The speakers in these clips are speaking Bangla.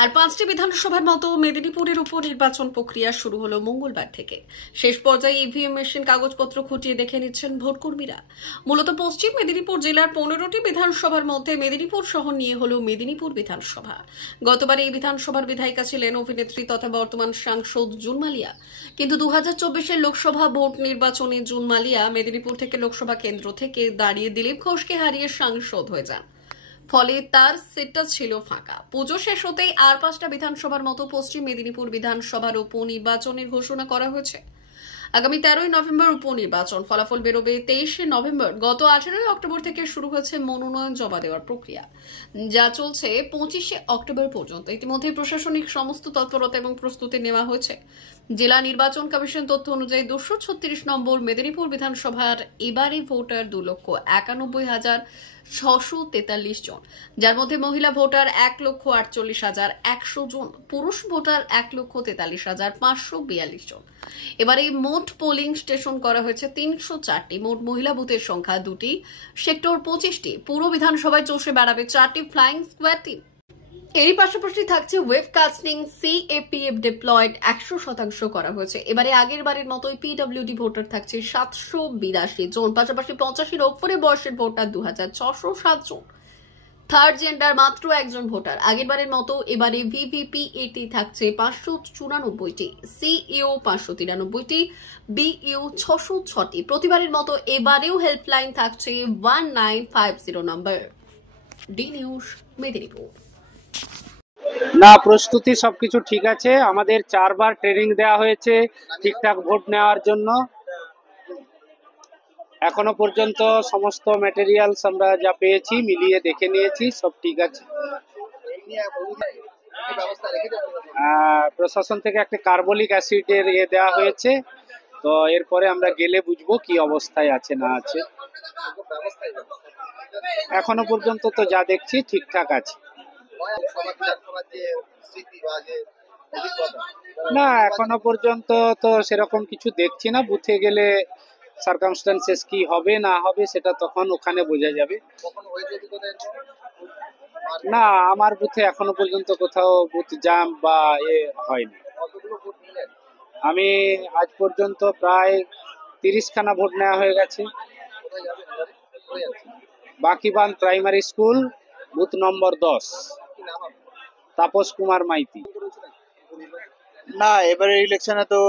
আর 5টি বিধানসভার মতো মেদিনীপুরের উপনির্বাচন প্রক্রিয়া শুরু হলো মঙ্গলবার থেকে। শেষ পর্যায়ে ইভিএম মেশিন কাগজপত্র খুঁটিয়ে দেখে নিচ্ছেন ভোটকর্মীরা। মূলত পশ্চিম মেদিনীপুর জেলার 15টি বিধানসভার মধ্যে মেদিনীপুর শহর নিয়ে হলো মেদিনীপুর বিধানসভা। গতবার এই বিধানসভার বিধায়িকা ছিলেন অভিনেত্রী তথা বর্তমান সাংসদ জুন মালিয়া, কিন্তু 2024-এর লোকসভা ভোট নির্বাচনে জুন মালিয়া মেদিনীপুর থেকে লোকসভা কেন্দ্র থেকে দাঁড়িয়ে দিলীপ ঘোষকে হারিয়ে সাংসদ হয়ে যান। ফলে তার সিটটা ছিল ফাঁকা। পুজো শেষ হতেই আর 5টা বিধানসভার মতো পশ্চিম মেদিনীপুর বিধানসভার উপনির্বাচনের ঘোষণা করা হয়েছে। আগামী 13ই নভেম্বর উপনির্বাচন, ফলাফল বেরোবে 23শে নভেম্বর। গত 18ই অক্টোবর থেকে শুরু হয়েছে মনোনয়ন জমা দেওয়ার প্রক্রিয়া, যা চলছে 25শে অক্টোবর পর্যন্ত। ইতিমধ্যে প্রশাসনিক সমস্ত তৎপরতা এবং প্রস্তুতি নেওয়া হয়েছে। জেলা নির্বাচন কমিশন তথ্য অনুযায়ী 236 নম্বর মেদিনীপুর বিধানসভার এবারে ভোটার 2,91,643 জন, যার মধ্যে মহিলা ভোটার 1,48,100 জন, পুরুষ ভোটার 1,43,542 জন। এবারে মোট পোলিং স্টেশন করা হয়েছে 304টি। মোট মহিলা বুথের সংখ্যা 2টি, সেক্টর 25টি। পুরো বিধানসভায় চষে বেড়াবে 4টি ফ্লাইং স্কোয়াড টিম। এরই পাশাপাশি থাকছে ওয়েবকাস্টিং। সিএপিএফ ডিপ্লয়েড 100% করা হয়েছে। এবারে আগের বারের মতোই পিডব্লিউডি ভোটার থাকছে 782 জন, পাশাপাশি 85-এর ওপরে বয়সের ভোটার 2607 জন। থার্ড জেন্ডার মাত্র একজন ভোটার। আগের বারের মতো এবারে ভিভিপিএটি থাকছে 594টি, সিইও 593টি, বিইউ 606টি। প্রতিবারের মতো এবারেও হেল্পলাইন থাকছে 1950 নম্বর। D news, Medinipur. না, প্রস্তুতি সবকিছু ঠিক আছে। আমাদের 4বার ট্রেনিং দেওয়া হয়েছে ঠিকঠাক ভোট নেওয়ার জন্য। এখনো পর্যন্ত সমস্ত ম্যাটেরিয়ালস আমরা যা পেয়েছি মিলিয়ে দেখে নিয়েছি, সব ঠিক আছে। প্রশাসন থেকে একটা কার্বলিক অ্যাসিডের দেওয়া হয়েছে, তো এরপরে আমরা গেলে বুঝবো কি অবস্থায় আছে না আছে। এখনো পর্যন্ত তো যা দেখছি ঠিকঠাক আছে। না, এখনো পর্যন্ত তো সেরকম কিছু দেখছি না। বুথে গেলে সার্কামস্ট্যান্সেস কি হবে না হবে সেটা তখন ওখানে বোঝা যাবে। না, আমার বুথে এখনো পর্যন্ত কোথাও বুথ জাম বা হয়নি। আমি আজ পর্যন্ত প্রায় 30খানা ভোট নেওয়া হয়ে গেছে। Bakiban primary school, booth number 10, Tapas Kumar Maiti. না, এবারে ইলেকশনে তো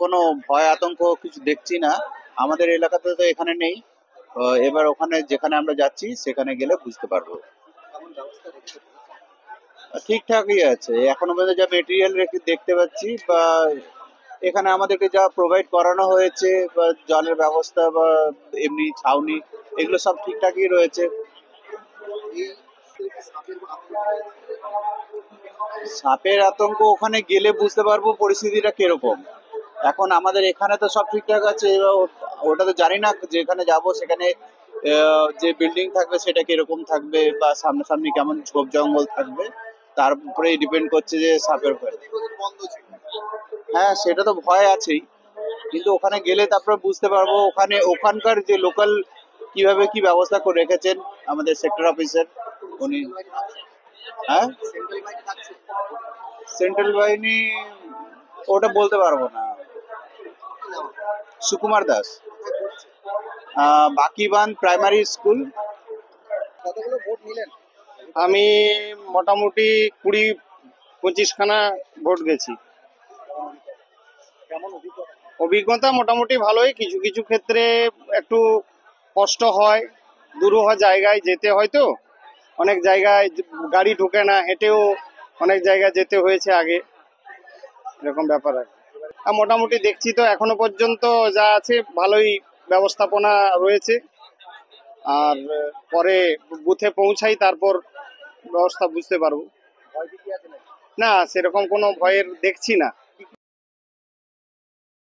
কোনো ভয় আতঙ্ক কিছু দেখছি না। আমাদের এলাকাতে তো এখানে নেই। এবার ওখানে যেখানে আমরা যাচ্ছি সেখানে গেলে বুঝতে পারবো। ঠিকঠাকই আছে। এখনো পর্যন্ত যা মেটেরিয়াল দেখতে পাচ্ছি বা এখানে আমাদেরকে যা প্রোভাইড করানো হয়েছে বা জলের ব্যবস্থা বা এমনি ছাউনি, এগুলো সব ঠিকঠাকই রয়েছে। সাপের আতঙ্ক ওখানে গেলে বুঝতে পারবো পরিস্থিতিটা কিরকম। এখন আমাদের এখানে তো সব ঠিকঠাক আছে। ওটা তো জানি না, যেখানে যাব সেখানে যে বিল্ডিং থাকবে সেটা কিরকম থাকবে বা সামনাসামনি কেমন ঝোপ জঙ্গল থাকবে, তার উপরেই ডিপেন্ড করছে যে সাপের ভয়। হ্যাঁ, সেটা তো ভয় আছেই, কিন্তু ওখানে গেলে তারপরে বুঝতে পারবো ওখানকার যে লোকাল কিভাবে কি ব্যবস্থা করে রেখেছেন আমাদের সেক্টর অফিসার উনি। হ্যাঁ, সেন্ট্রাল বাহিনী ওটা বলতে পারবো না। Sukumar Das, Bakiban primary school. আমি মোটামুটি 20-25খানা ভোট গেছি। অভিজ্ঞতা মোটামুটি ভালোই। কিছু কিছু ক্ষেত্রে একটু কষ্ট হয়, দূরহ জায়গায় যেতে হয়, তো অনেক জায়গায় গাড়ি ঢুকে না, হেঁটেও অনেক জায়গায় যেতে হয়েছে আগে, এরকম ব্যাপার। আর মোটামুটি দেখছি তো এখনো পর্যন্ত যা আছে ভালোই ব্যবস্থাপনা রয়েছে। আর পরে বুথে পৌঁছাই, তারপর ব্যবস্থা বুঝতে পারবো। না, সেরকম কোনো ভয়ের দেখছি না।